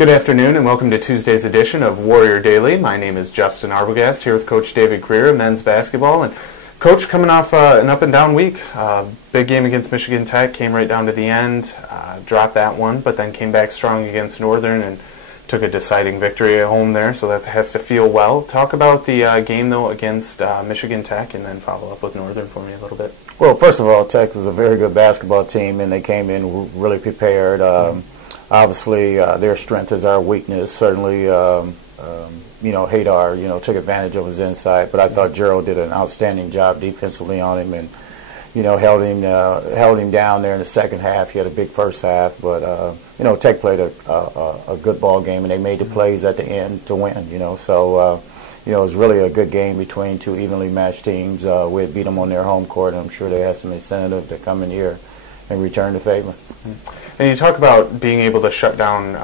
Good afternoon and welcome to Tuesday's edition of Warrior Daily. My name is Justin Arbogast here with Coach David Greer of men's basketball. And Coach, coming off an up-and-down week, big game against Michigan Tech, came right down to the end, dropped that one, but then came back strong against Northern and took a deciding victory at home there, so that has to feel well. Talk about the game, though, against Michigan Tech, and then follow up with Northern for me a little bit. Well, first of all, Tech is a very good basketball team, and they came in really prepared. Obviously, their strength is our weakness. Certainly, Hadar, took advantage of his insight. But I thought Gerald did an outstanding job defensively on him, and held him down there in the second half. He had a big first half, but Tech played a good ball game, and they made the plays at the end to win. So it was really a good game between two evenly matched teams. We had beat them on their home court, and I'm sure they had some incentive to come in here and return the favor. And you talk about being able to shut down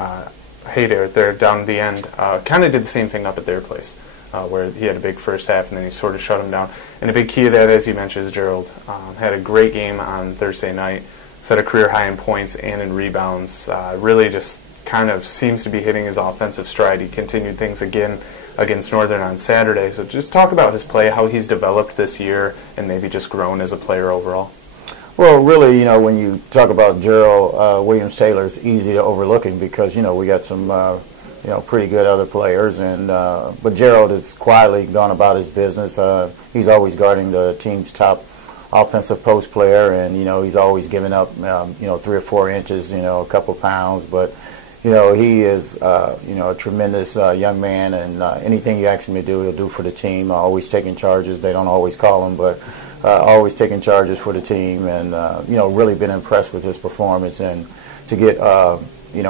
Hadar there down at the end. Kind of did the same thing up at their place, where he had a big first half and then he sort of shut him down. And a big key to that, as you mentioned, is Gerald. Had a great game on Thursday night, set a career high in points and in rebounds. Really just kind of seems to be hitting his offensive stride. He continued things again against Northern on Saturday. So just talk about his play, how he's developed this year, and maybe just grown as a player overall. Well, really, when you talk about Gerald Williams-Taylor, it's easy to overlook him because, we got some, pretty good other players. And but Gerald has quietly gone about his business. He's always guarding the team's top offensive post player, and, he's always giving up, 3 or 4 inches, a couple pounds. But, he is, a tremendous young man, and anything you ask him to do, he'll do for the team. Always taking charges. They don't always call him, but always taking charges for the team, and really been impressed with his performance. And to get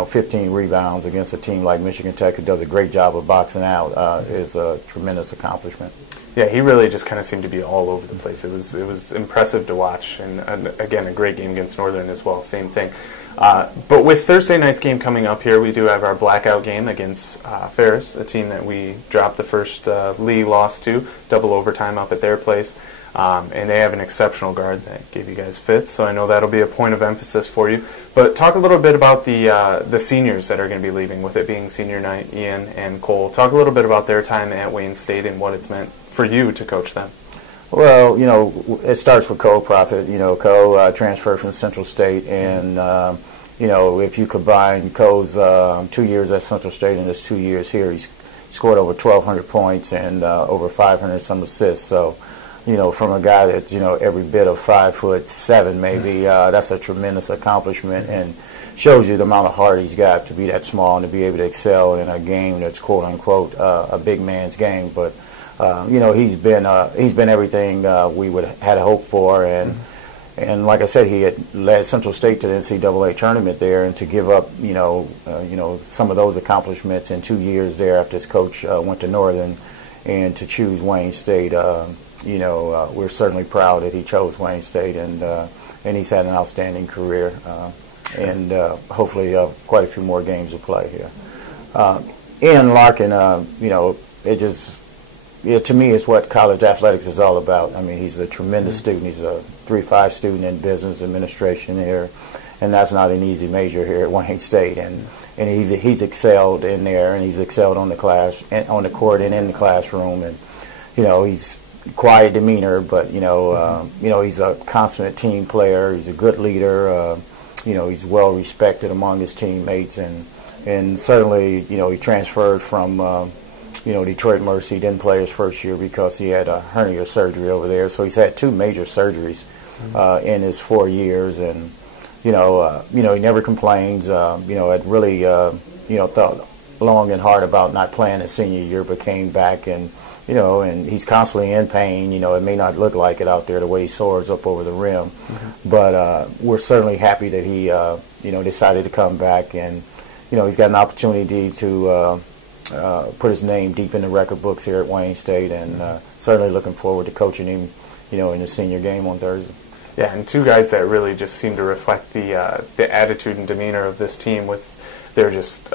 15 rebounds against a team like Michigan Tech, who does a great job of boxing out, is a tremendous accomplishment. Yeah, he really just kind of seemed to be all over the place. It was impressive to watch, and again, a great game against Northern as well. Same thing. But with Thursday night's game coming up here, we do have our blackout game against Ferris, a team that we dropped the first league loss to, double overtime up at their place. And they have an exceptional guard that gave you guys fits, so I know that'll be a point of emphasis for you. But talk a little bit about the seniors that are going to be leaving, with it being senior night, Ian and Cole. Talk a little bit about their time at Wayne State and what it's meant for you to coach them. Well, it starts with Cole Profit. Cole transferred from Central State, and if you combine Cole's 2 years at Central State and his 2 years here, he's scored over 1,200 points and over 500 some assists. So, from a guy that's, every bit of 5'7" maybe, that's a tremendous accomplishment, and shows you the amount of heart he's got to be that small and to be able to excel in a game that's quote unquote a big man's game. But he's been everything we would had hoped for, and like I said, he had led Central State to the NCAA tournament there, and to give up some of those accomplishments in 2 years there after his coach went to Northern, and to choose Wayne State. We're certainly proud that he chose Wayne State, and he's had an outstanding career, and hopefully quite a few more games to play here. Ian Larkin, to me, it's what college athletics is all about. I mean, he's a tremendous student. He's a 3.5 student in business administration here, and that's not an easy major here at Wayne State. And he's excelled in there, and he's excelled on the court and in the classroom. And he's quiet demeanor, but he's a consummate team player. He's a good leader. He's well respected among his teammates, and certainly he transferred from Detroit Mercy. Didn't play his first year because he had a hernia surgery over there. So he's had 2 major surgeries in his 4 years, and he never complains. Had really thought long and hard about not playing his senior year, but came back, and and he's constantly in pain. It may not look like it out there the way he soars up over the rim, but we're certainly happy that he decided to come back, and he's got an opportunity to put his name deep in the record books here at Wayne State, and certainly looking forward to coaching him, in the senior game on Thursday. Yeah, and 2 guys that really just seem to reflect the attitude and demeanor of this team, with their just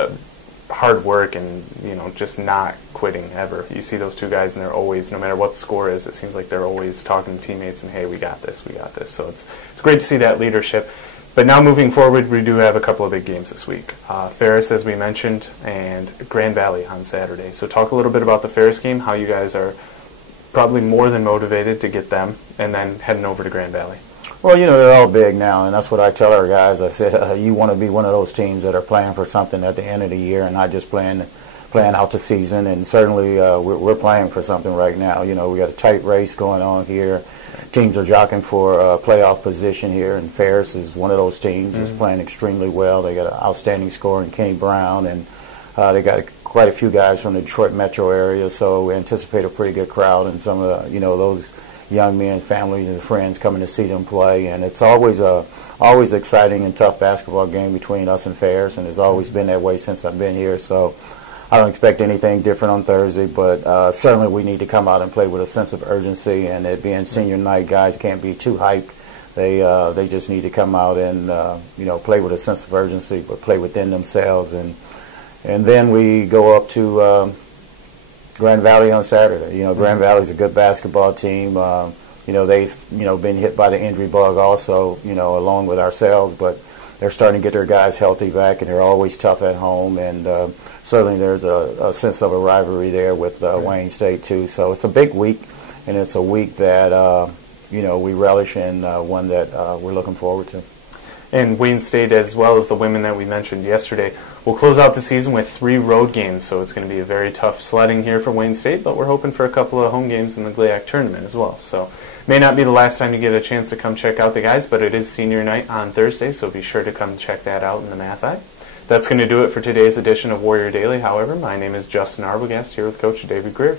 hard work and just not quitting ever. You see those 2 guys, and they're always, no matter what the score is, it seems like they're always talking to teammates and, hey, we got this, we got this. So it's great to see that leadership. But now moving forward, we do have a couple of big games this week. Ferris, as we mentioned, and Grand Valley on Saturday. So talk a little bit about the Ferris game, how you guys are probably more than motivated to get them, and then heading over to Grand Valley. Well, you know, they're all big now, and that's what I tell our guys. I said, you want to be one of those teams that are playing for something at the end of the year and not just playing out the season. And certainly we're playing for something right now. You know, we got a tight race going on here. Teams are jockeying for a playoff position here, and Ferris is one of those teams that's playing extremely well. They got an outstanding scorer in Kenny Brown, and they got quite a few guys from the Detroit metro area, so we anticipate a pretty good crowd and some of the, you know, those young men, families, and friends coming to see them play. And it's always exciting and tough basketball game between us and Ferris, and it's always been that way since I've been here. So I don't expect anything different on Thursday, but certainly we need to come out and play with a sense of urgency. And it being senior night, guys can't be too hyped. They just need to come out and you know, play with a sense of urgency, but play within themselves. And then we go up to Grand Valley on Saturday. You know, Grand Valley's a good basketball team. You know, they've been hit by the injury bug also, you know, along with ourselves, but they're starting to get their guys healthy back, and they're always tough at home. And certainly there's a sense of a rivalry there with Wayne State too. So it's a big week, and it's a week that you know, we relish, and one that we're looking forward to. And Wayne State, as well as the women that we mentioned yesterday, will close out the season with 3 road games, so it's going to be a very tough sledding here for Wayne State, but we're hoping for a couple of home games in the GLIAC tournament as well. So may not be the last time you get a chance to come check out the guys, but it is senior night on Thursday, so be sure to come check that out in the Math Eye. That's going to do it for today's edition of Warrior Daily. However, my name is Justin Arbogast here with Coach David Greer.